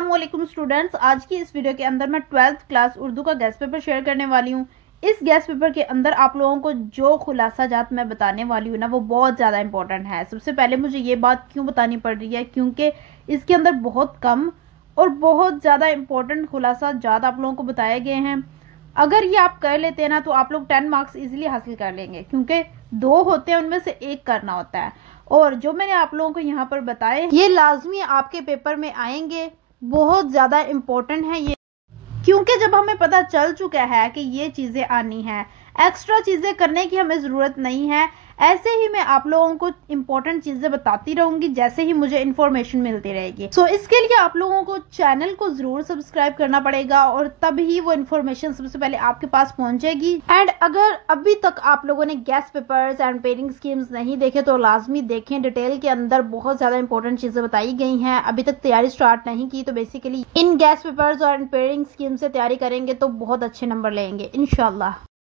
अस्सलामुअलैकुम स्टूडेंट्स, आज की इस वीडियो के अंदर मैं 12th क्लास उर्दू का गेस्ट पेपर शेयर करने वाली हूँ। इस गेस्ट पेपर के अंदर आप लोगों को जो खुलासा जात मैं बताने वाली हूँ ना, वो बहुत ज़्यादा इंपॉर्टेंट है। सबसे पहले मुझे ये बात क्यों बतानी पड़ रही है, क्योंकि इसके अंदर बहुत कम और बहुत ज़्यादा इंपॉर्टेंट खुलासा जात आप लोगों को बताए गए हैं। अगर ये आप कर लेते हैं ना, तो आप लोग 10 मार्क्स इजीली हासिल कर लेंगे, क्योंकि 2 होते हैं, उनमें से 1 करना होता है। और जो मैंने आप लोगों को यहाँ पर बताए, ये लाजमी आपके पेपर में आएंगे, बहुत ज़्यादा इम्पोर्टेंट है ये, क्योंकि जब हमें पता चल चुका है कि ये चीज़ें आनी है, एक्स्ट्रा चीज़ें करने की हमें ज़रूरत नहीं है। ऐसे ही मैं आप लोगों को इम्पोर्टेंट चीज़ें बताती रहूंगी जैसे ही मुझे इन्फॉर्मेशन मिलती रहेगी। सो इसके लिए आप लोगों को चैनल को ज़रूर सब्सक्राइब करना पड़ेगा, और तभी वो इन्फॉर्मेशन सबसे पहले आपके पास पहुंचेगी। एंड अगर अभी तक आप लोगों ने guest papers and pairing schemes नहीं देखे तो लाजमी देखें। डिटेल के अंदर बहुत ज़्यादा इंपॉर्टेंट चीज़ें बताई गई हैं। अभी तक तैयारी स्टार्ट नहीं की तो बेसिकली इन गेस्ट पेपर्स और पेयरिंग स्कीम से तैयारी करेंगे तो बहुत अच्छे नंबर लेंगे इंशाल्लाह।